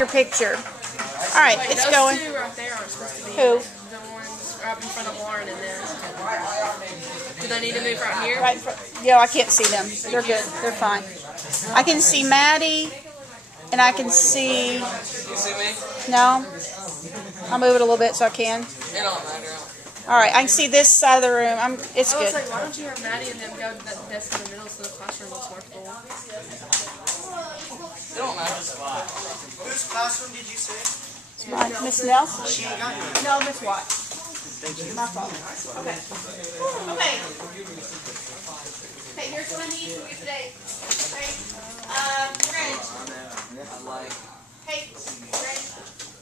Your picture. All right, Wait, it's those going. two right there are supposed to be Who? the ones right in front of Lauren and them. Do they need to move right here? Right. Yeah, I can't see them. They're good. They're fine. I can see Maddie, and I can see. You see me? No. I'll move it a little bit so I can. It don't matter. All right, I can see this side of the room. It's I was good. like, why don't you have Maddie and them go to that desk in the middle so the classroom looks more full? It don't matter. Whose classroom did you say? Miss Nelson? She ain't got you. No, Miss Watt. My fault. Okay. Okay. Okay, here's what I need from you today. Okay. Ready? Hey, ready?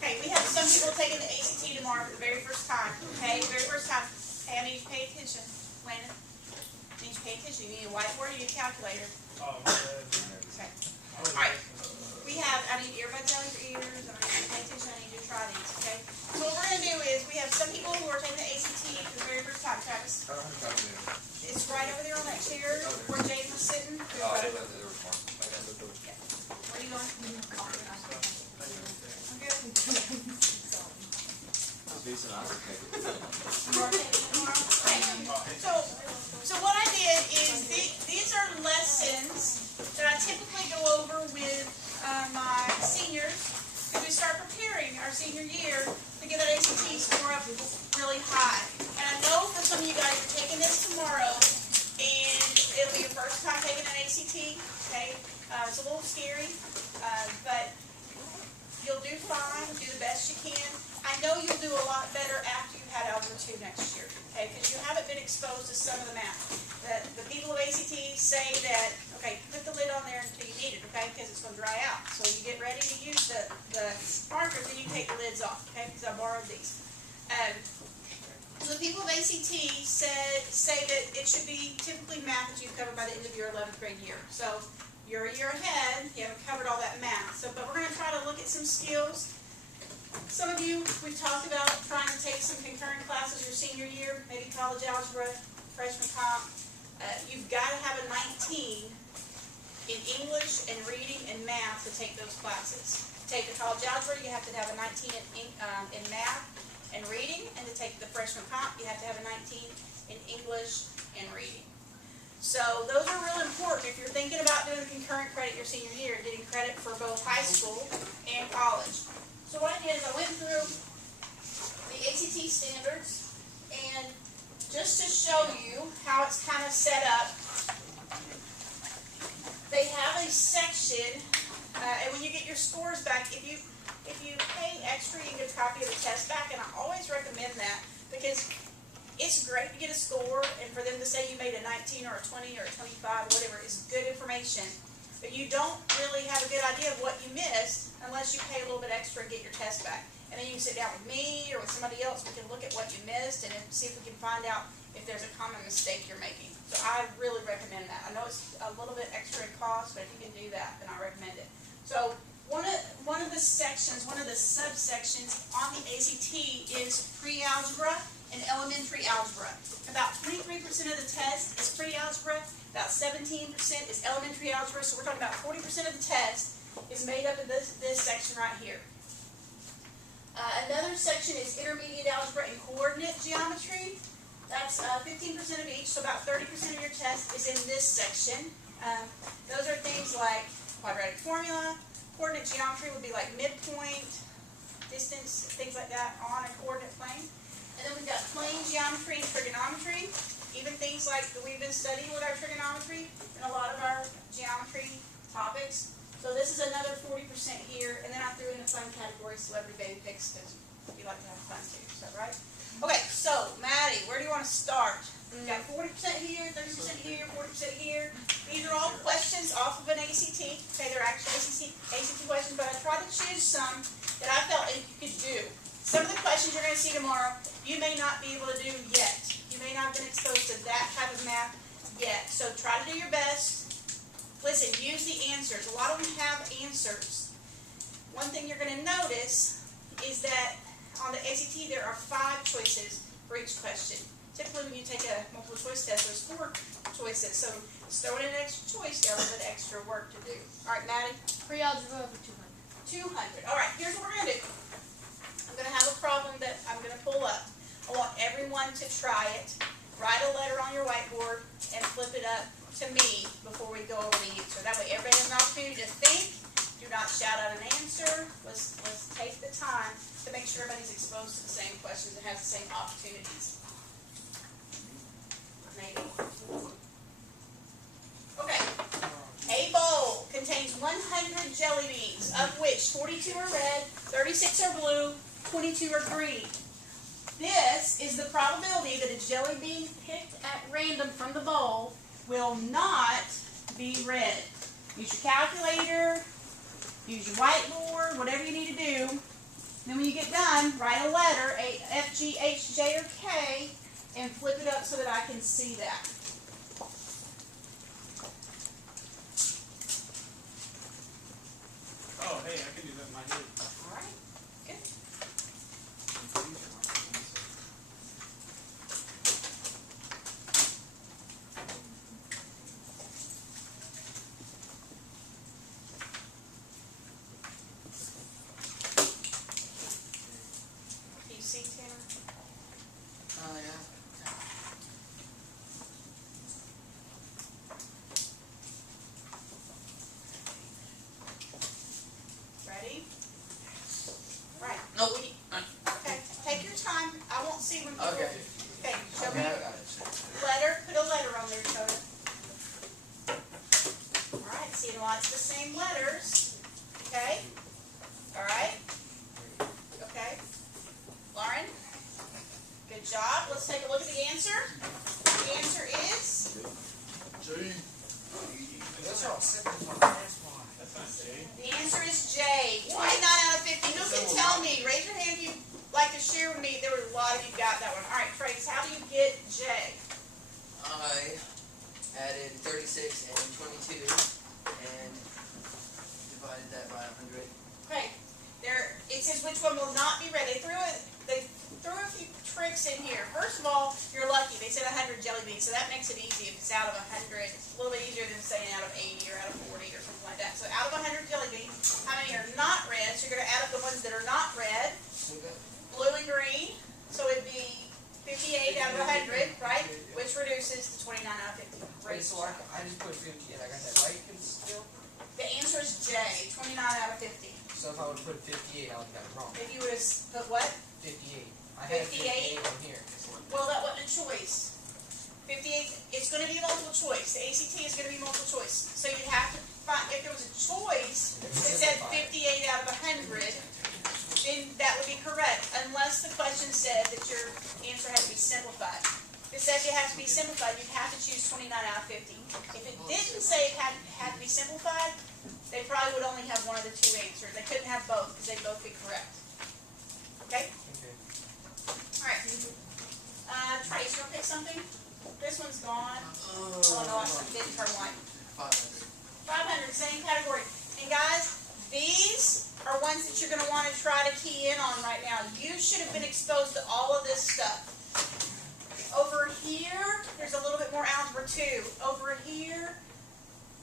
Okay, we have some people taking the ACT tomorrow for the very first time. Okay, very first time. Hey, I need you to pay attention. Landon, I need you to pay attention. You need a whiteboard, you need a calculator. Okay. All right. I need earbuds out of your ears. I need you to pay attention. I need you to try these. Okay. So what we're going to do is we have some people who are taking the ACT for the very first time. Travis. It's right over there on that chair where Jane was sitting. Where are you going? So what I did is these are lessons that I typically go over with my seniors as we start preparing our senior year to get that ACT score up really high. And I know for some of you guys are taking this tomorrow and it'll be your first time taking an ACT. Okay, it's a little scary, but you'll do fine. Do the best you can. I know you'll do a lot better after you've had Algebra 2 next year, okay, because you haven't been exposed to some of the math. The people of ACT say that, okay, put the lid on there until you need it, okay, because it's going to dry out. So you get ready to use the markers, then you take the lids off, okay, because I borrowed these. So the people of ACT say that it should be typically math that you've covered by the end of your 11th grade year. So you're a year ahead, you haven't covered all that math. So, but we're going to try to look at some skills. Some of you, we've talked about trying to take some concurrent classes your senior year, maybe college algebra, freshman comp. You've got to have a 19 in English and reading and math to take those classes. To take the college algebra, you have to have a 19 in math and reading, and to take the freshman comp, you have to have a 19 in English and reading. So those are real important if you're thinking about doing concurrent credit your senior year, getting credit for both high school and college. So what I did is I went through the ACT standards, and just to show you how it's kind of set up, they have a section, and when you get your scores back, if you pay extra, you get a copy of the test back, and I always recommend that because it's great to get a score, and for them to say you made a 19 or a 20 or a 25 or whatever is good information. But you don't really have a good idea of what you missed unless you pay a little bit extra and get your test back. And then you can sit down with me or with somebody else. We can look at what you missed and see if we can find out if there's a common mistake you're making. So I really recommend that. I know it's a little bit extra in cost, but if you can do that, then I recommend it. So one of the sections, one of the subsections on the ACT is pre-algebra and elementary algebra. About 23% of the test is pre-algebra. About 17% is elementary algebra, so we're talking about 40% of the test is made up of this section right here. Another section is intermediate algebra and coordinate geometry. That's 15% of each, so about 30% of your test is in this section. Those are things like quadratic formula. Coordinate geometry would be like midpoint, distance, things like that on a coordinate plane. And then we've got plane geometry and trigonometry. Even things like that we've been studying with our trigonometry and a lot of our geometry topics. So this is another 40% here, and then I threw in the fun category, celebrity baby pics, because you like to have fun too. Is that right? Okay, so Maddie, where do you want to start? We've got 40% here, 30% here, 40% here. These are all questions off of an ACT. Okay, they're actually ACT questions, but I tried to choose some that I felt like you could do. Some of the questions you're going to see tomorrow, you may not be able to do yet. You may not have been exposed to that type of math yet. So try to do your best. Listen, use the answers. A lot of them have answers. One thing you're going to notice is that on the ACT there are 5 choices for each question. Typically when you take a multiple choice test, there's 4 choices. So throw in an extra choice, you have a little bit extra work to do. All right, Maddie? Pre-algebra over 200. 200. All right, here's what we're going to do. I'm going to have a problem that I'm going to pull up. I want everyone to try it. Write a letter on your whiteboard and flip it up to me before we go over the answer. That way everybody has an opportunity to think. Do not shout out an answer. Let's take the time to make sure everybody's exposed to the same questions and has the same opportunities. Maybe. Okay. A bowl contains 100 jelly beans, of which 42 are red, 36 are blue, 22 are green. This is the probability that a jelly bean picked at random from the bowl will not be red. Use your calculator, use your whiteboard, whatever you need to do. Then when you get done, write a letter, A, F, G, H, J, or K, and flip it up so that I can see that. Oh, hey, I can do that in my head. All right, good. Can you see, Tanner? Oh, yeah. Ready? Right. No. Okay, take your time. I won't see when people. Okay. Okay, show Okay, me. I got it. Letter, put a letter on there, show it. Alright, seeing lots of the same letters. Okay? Alright? Okay. Lauren? Good job. Let's take a look at the answer. The answer is? Those are all simple. That's why. That's not J. The answer is J. 29 out of 50. Who can tell me? Raise your hand if you'd like to share with me. There were a lot of you got that one. Alright, Trace, how do you get J? I added 36 and 22 and divided that by 100. Okay. There, it says which one will not be red. They threw a few tricks in here. First of all, you're lucky. They said 100 jelly beans, so that makes it easy. If it's out of 100, it's a little bit easier than saying out of 80 or out of 40 or something like that. So out of 100 jelly beans, how many are not red? So you're going to add up the ones that are not red, blue and green. So it'd be 58 out of 100, right? Which reduces to 29 out of 50. Wait, so I just put 50 and I got that right still? The answer is J, 29 out of 50. So if I would have put 58, I would have got it wrong. If you would have put what? 58. I had 58? 58 on here. Well, that wasn't a choice. 58, it's going to be multiple choice. The ACT is going to be multiple choice. So you'd have to find, if there was a choice that said 58 out of 100, then that would be correct, unless the question said that your answer had to be simplified. If it says it has to be simplified, you'd have to choose 29 out of 50. If it didn't say it had to be simplified, they probably would only have one of the two answers. They couldn't have both because they'd both be correct. Okay? Okay. All right. Trace, you want to pick something? This one's gone. Oh no, I didn't turn white. 500. 500, same category. And guys, these are ones that you're going to want to try to key in on right now. You should have been exposed to all of this stuff. Over here, there's a little bit more algebra too. Over here,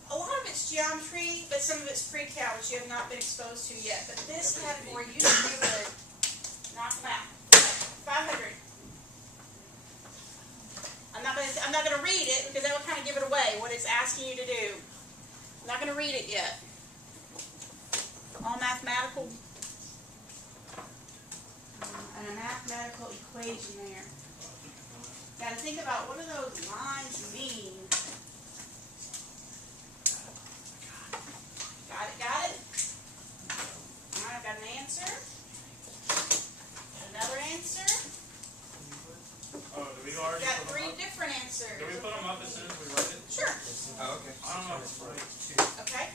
a lot of it's geometry, but some of it's pre-cal, which you have not been exposed to yet. But this category, you should be able to knock them out. 500. I'm not gonna read it because that would kind of give it away what it's asking you to do. I'm not gonna read it yet. All mathematical and a mathematical equation there. Got to think about what do those lines mean. Got it? Got it? All right, I've got an answer. Another answer. Oh, do we already Got put them 3 up? different answers. Do we put them up as soon as we write it? Sure. Oh, okay. I don't know if it's right. Okay.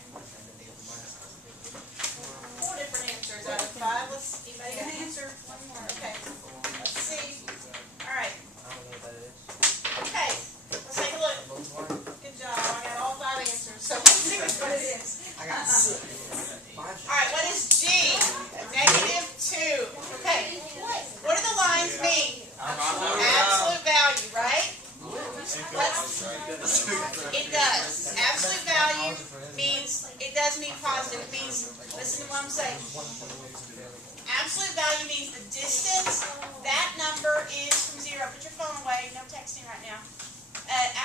4 different answers out of 5. Anybody got an answer? One more. Okay. Let's see. All right. I don't know what that is. Okay. Let's take a look. Good job. I got all 5 answers. So let's see which one it is. I got 6. All right. What is G? -2. Okay. What do the lines mean? Absolute value, right? It does. Absolute value means, it does mean positive. It means, listen to what I'm saying. One point away from failing. Absolute value means the distance. That number is from 0. Put your phone away. No texting right now.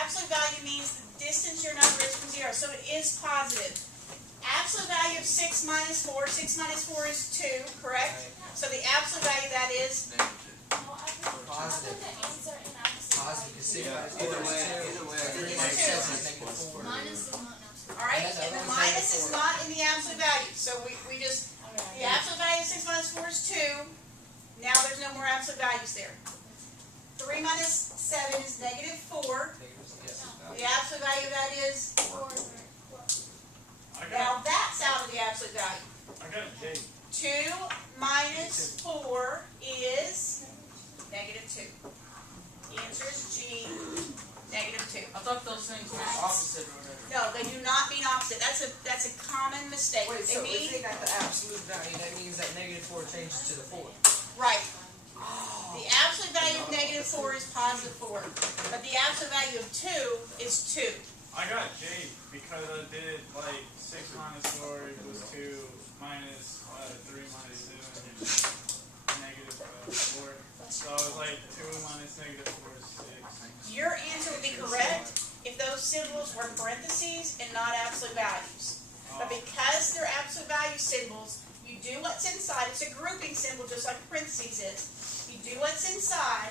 Absolute value means the distance your number is from 0. So it is positive. Absolute value of 6 minus 4. 6 minus 4 is 2, correct? Right. So the absolute value of that is Positive. Positive is 6 minus 4 Either is way, 2. either way. 3 minus 7 is negative 4. Minus is not an absolute. alright, That's and the always minus negative is 4. not in the absolute value. So we just, the absolute value of 6 minus 4 is 2. Now there's no more absolute values there. 3 minus 7 is negative 4. Yes. The absolute value of that is, I now got, that's out of the absolute value. I got a J. 2 minus 4 is negative 2. The answer is G, negative 2. I thought those things were opposite or whatever. No, they do not mean opposite. That's a common mistake. Wait, They so if mean, they got the absolute value, that means that negative 4 changes to the 4. right. The absolute value of negative 4 is positive 4. But the absolute value of 2 is 2. I got J because I did like 6 minus 4 equals 2 minus 3 minus 7 is negative 4. So I was like 2 minus negative 4 is 6. Your answer would be correct if those symbols were parentheses and not absolute values. But because they're absolute value symbols, you do what's inside. It's a grouping symbol just like parentheses is. You do what's inside,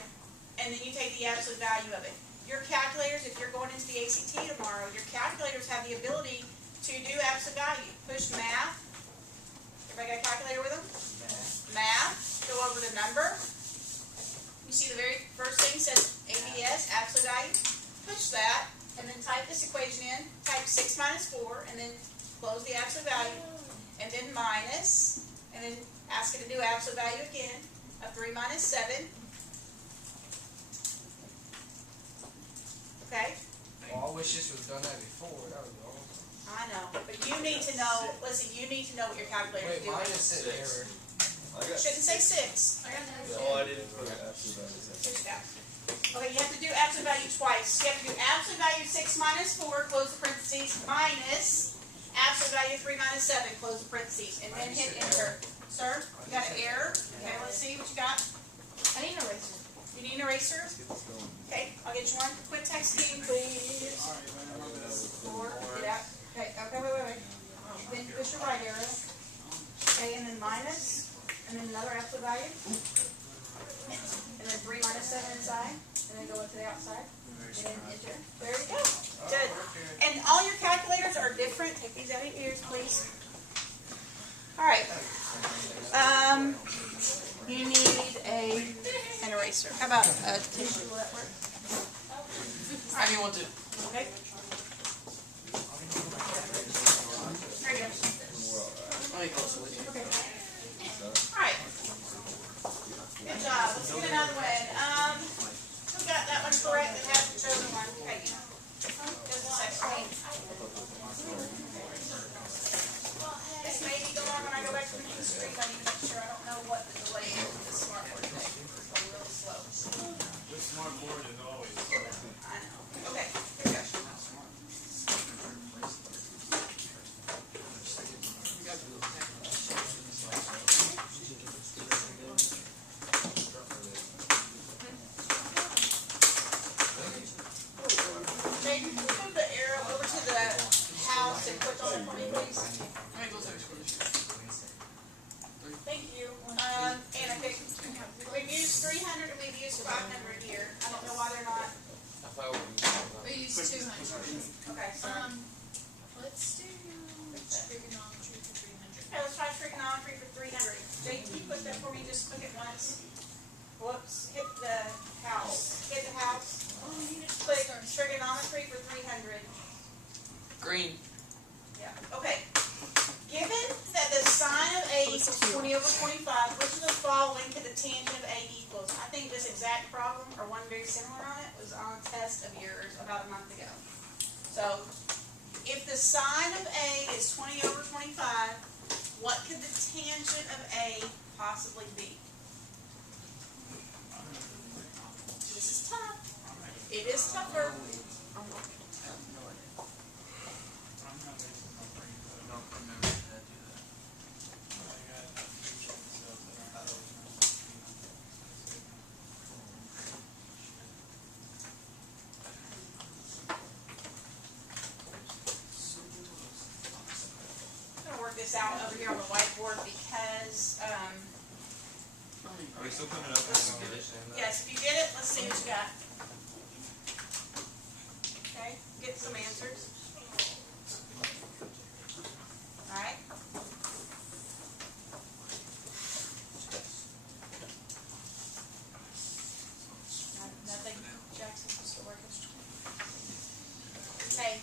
and then you take the absolute value of it. Your calculators, if you're going into the ACT tomorrow, your calculators have the ability to do absolute value. Push math. Everybody got a calculator with them? Math. Go over the number. You see the very first thing says ABS, absolute value. Push that, and then type this equation in. Type 6 minus 4, and then close the absolute value. And then minus, and then ask it to do absolute value again of 3 minus 7. Okay? Well, I wish this was done that before. That would be awesome. I know. But you need to know, listen, you need to know what your calculator is Wait, doing. mine is set error. Shouldn't say 6. No, I didn't put absolute value. Push that. Okay, you have to do absolute value twice. You have to do absolute value of 6 minus 4, close the parentheses, minus absolute value of 3 minus 7, close the parentheses, and then hit enter. Sir, you got an error? Okay, let's see what you got. I need an eraser. You need an eraser? Okay, I'll get you one. Quit texting, please. Alright, man, my bad. 4, get out. Okay, wait. Then push your right arrow. Okay, and then minus, and then another absolute value. And then 3 minus 7 inside, and then go into the outside. And then enter. There you go. Good. And all your calculators are different. Take these out of your ears, please. Alright. You need an eraser. How about a tissue? Will that work? I didn't want to. Okay. There you go. Let me go switch. Okay. Alright. Good job. Let's get another one. Who got that one correct and has the chosen one? Okay. Just a second. This may be going on when I go back to the main screen. I need to make sure I don't know what the delay is with this smartboard thing. It's going really slow. This smart board is always. I know. Okay. Here we go. Jaden, can you move the arrow over to the house and put on it for me, please? Let me go switch. Thank you. And I think we've used 300 and we've used 500 here. I don't know why they're not. We used 200. Okay, so. Let's do trigonometry for 300. Okay, let's try trigonometry for 300. Jake, can you put that for me? Just click it once. Whoops, hit the house. Hit the house. Oh, you need to Click trigonometry for 300. Green. Yeah, okay. Given that the sine of A equals 20 over 25, which of the following could the tangent of A equals? I think this exact problem, or one very similar on it, was on a test of yours about a month ago. So, if the sine of A is 20 over 25, what could the tangent of A possibly be? This is tough. It is tougher. this out over here on the whiteboard because, Are we still putting it up? yes, if you get it, let's see what you got. Okay, get some answers. Alright. Nothing, Jackson, still working. Hey,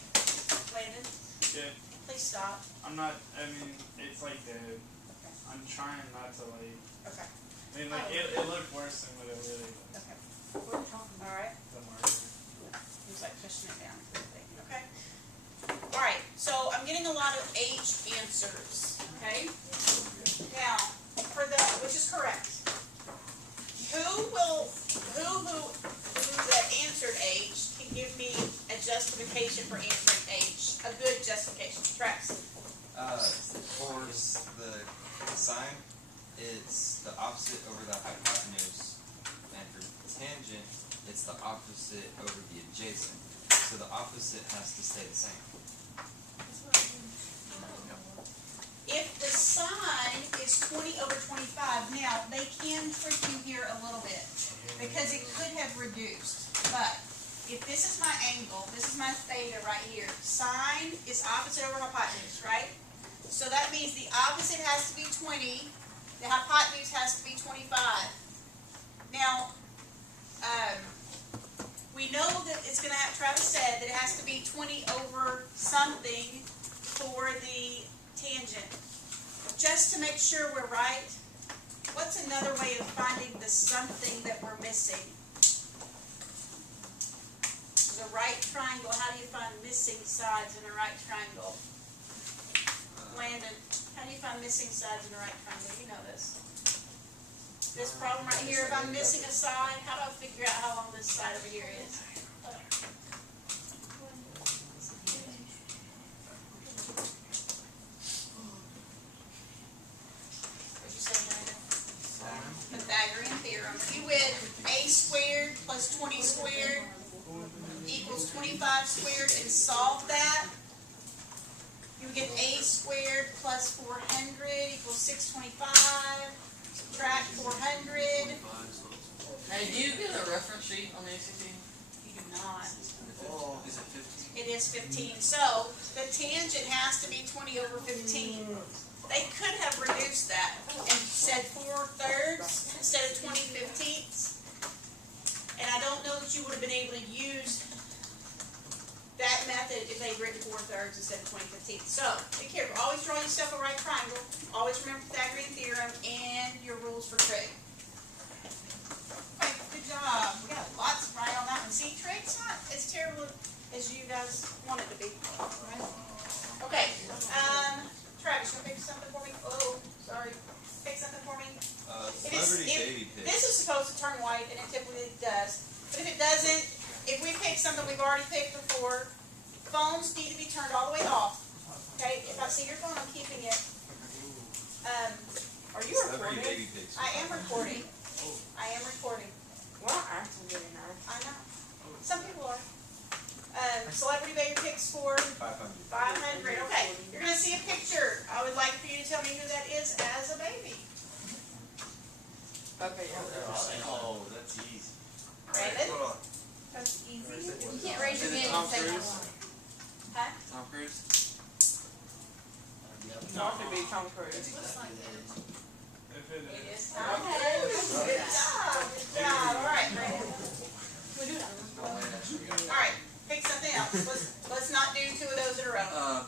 Landon, Yeah, please stop. I'm not. I mean, it's like dead. I'm trying not to like. Okay. I mean, like it looked worse than what it really was. Okay. Alright. The marker. Looks like pushing it down. Okay. Alright, so I'm getting a lot of H answers, okay? Now, for the, which is correct. Who that answered H can give me a justification for answering H? A good justification. Trax. For the sine, it's the opposite over the hypotenuse, and for tangent, it's the opposite over the adjacent. So the opposite has to stay the same. If the sine is 20 over 25, now they can trick you here a little bit because it could have reduced. But if this is my angle, this is my theta right here. Sine is opposite over hypotenuse, right? So that means the opposite has to be 20. The hypotenuse has to be 25. Now, we know that it's going to have, Travis said, that it has to be 20 over something for the tangent. Just to make sure we're right, what's another way of finding the something that we're missing? The right triangle, how do you find missing sides in a right triangle? Landon, how do you find missing sides in a right triangle? You know this. This problem right here, if I'm missing a side, how do I figure out how long this side over here is? What'd you say, Brandon? Pythagorean theorem. If you would, a squared plus 20 squared equals 25 squared and solve that, you would get a squared plus 400 equals 625. Subtract 400. Hey, do you get a reference sheet on the ACT? You do not. Is it 15? It is 15. So the tangent has to be 20 over 15. They could have reduced that and said 4/3 instead of 20/15. And I don't know that you would have been able to use that method if they'd written 4/3 instead of 20/15. So be careful. Always draw yourself a right triangle. Always remember Pythagorean theorem and your rules for trig. Okay, good job. We got lots right on that one. See, trig's not as terrible as you guys want it to be. Right? Okay. Travis, you want to pick something for me? Oh, sorry. Pick something for me. Celebrity baby pics. This is supposed to turn white, and it typically does. But if it doesn't, if we pick something we've already picked before, phones need to be turned all the way off. Okay? If I see your phone, I'm keeping it. Are you Celebrity recording? baby pics. I am recording. I am recording. Well, acting very nice. I know. Some people are. Celebrity baby pics for 500. 500. Okay. You're going to see a picture. I would like for you to tell me who that is as a baby. Okay, yeah. Oh, that's easy. Brandon? Hold on. That's easy. You can't raise your Is it hand Tom and say that Cruise? one. Huh? Tom Cruise? No, it could be Tom Cruise. Looks like it. If it It is. is Tom Cruise. Good job. Good job. All right, Brandon. We'll do that. All right. Pick something else. Let's not do two of those in a row.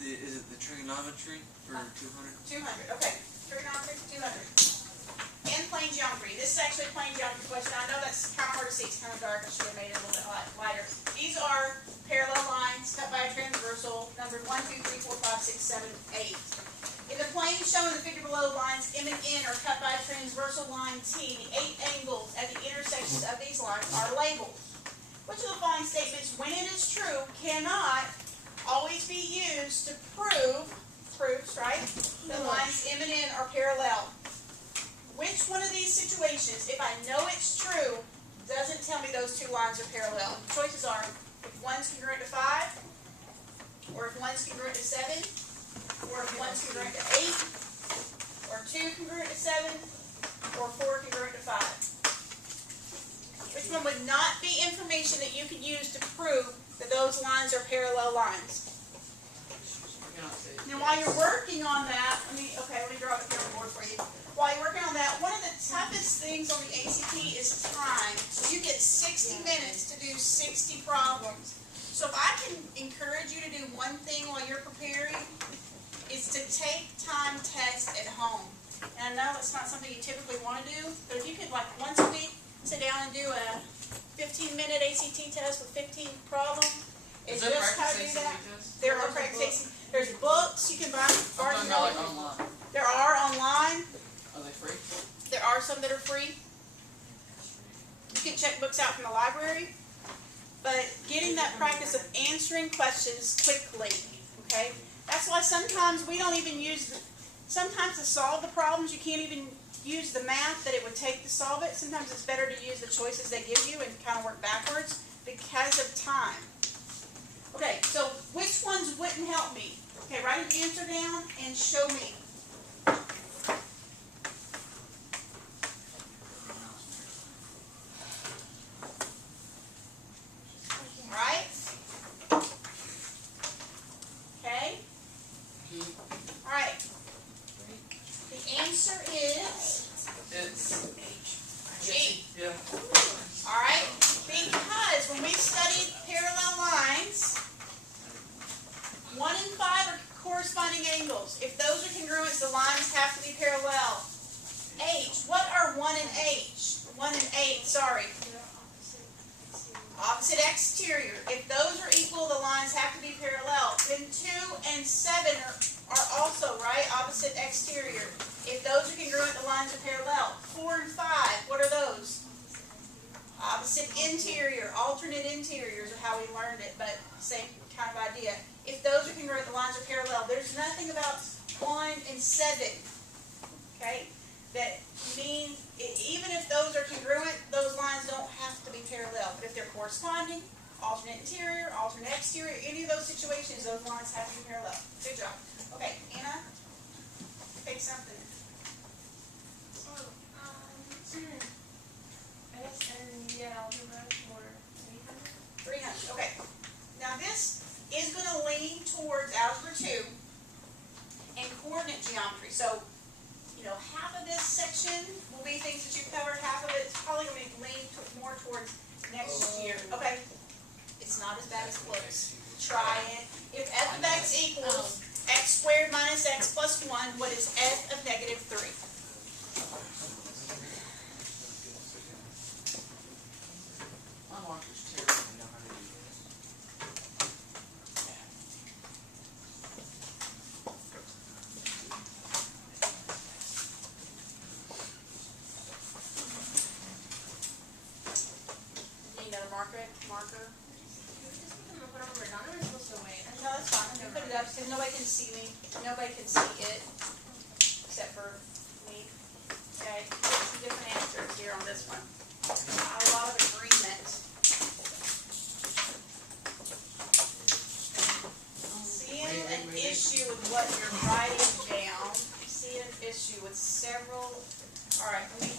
Is it the trigonometry for 200? 200. Okay. Trigonometry, 200. And plane geometry. This is actually a plane geometry question. I know that's kind of hard to see. It's kind of dark. I should have made it a little bit lighter. These are parallel lines cut by a transversal, numbered 1, 2, 3, 4, 5, 6, 7, 8. In the plane shown in the figure below, lines M and N are cut by a transversal line T. The 8 angles at the intersections of these lines are labeled. Which of the following statements, when it is true, cannot always be used to prove, proofs, right, that lines M and N are parallel? Which one of these situations, if I know it's true, doesn't tell me those two lines are parallel? The choices are if one's congruent to 5, or if one's congruent to 7, or if one's congruent to 8, or 2 congruent to 7, or 4 congruent to 5. Which one would not be information that you could use to prove that those lines are parallel lines? Now while you're working on that, let me draw it here on the board for you. While you're working on that, one of the toughest things on the ACT is time. You get 60 minutes to do 60 problems. So if I can encourage you to do one thing while you're preparing, is to take time tests at home. And I know it's not something you typically want to do, but if you could, like, once a week, sit down and do a 15-minute ACT test with 15 problems, it's just how to do that. There are practice. There's books you can buy. I'm talking about like online. There are online. Are they free? There are some that are free. You can check books out from the library. But getting that practice of answering questions quickly, okay? That's why sometimes we don't even use, sometimes to solve the problems, you can't even use the math that it would take to solve it. Sometimes it's better to use the choices they give you and kind of work backwards because of time. Okay, so which ones wouldn't help me? Okay, write an answer down and show me. Right? Okay? Alright. The answer is It's G. yeah. Alright? Because when we studied parallel lines, 1 and 5 are corresponding angles. If those are congruent, the lines have to be parallel. H. What are 1 and H? 1 and 8, sorry. Opposite exterior. If those are equal, the lines have to be parallel. Then 2 and 7 are also, right? Opposite exterior. If those are congruent, the lines are parallel. 4 and 5, what are those? Opposite interior. Alternate interiors are how we learned it, but same kind of idea. If those are congruent, the lines are parallel. There's nothing about 1 and 7, okay, that means even if those are congruent, those lines don't have to be parallel. But if they're corresponding, alternate interior, alternate exterior, any of those situations, those lines have to be parallel. Good job. Okay, Anna, take something. Algebra for 300. 300. Okay. Now this is going to lean towards Algebra 2 and coordinate geometry. So, you know, half of this section will be things that you've covered. Half of it is probably going to lean more towards next year. Okay. It's not as bad as it looks. Try it. If f of x equals x squared minus x plus 1, what is f of negative 3? My marker's terrible. Need another marker? Put them over. None of us supposed to wait. No, that's fine. You put it up because nobody can see me. Nobody can see it except for me. Okay, some different answers here on this one. Not a lot of agreement. Seeing an issue with what you're writing down. Seeing an issue with several. All right, let me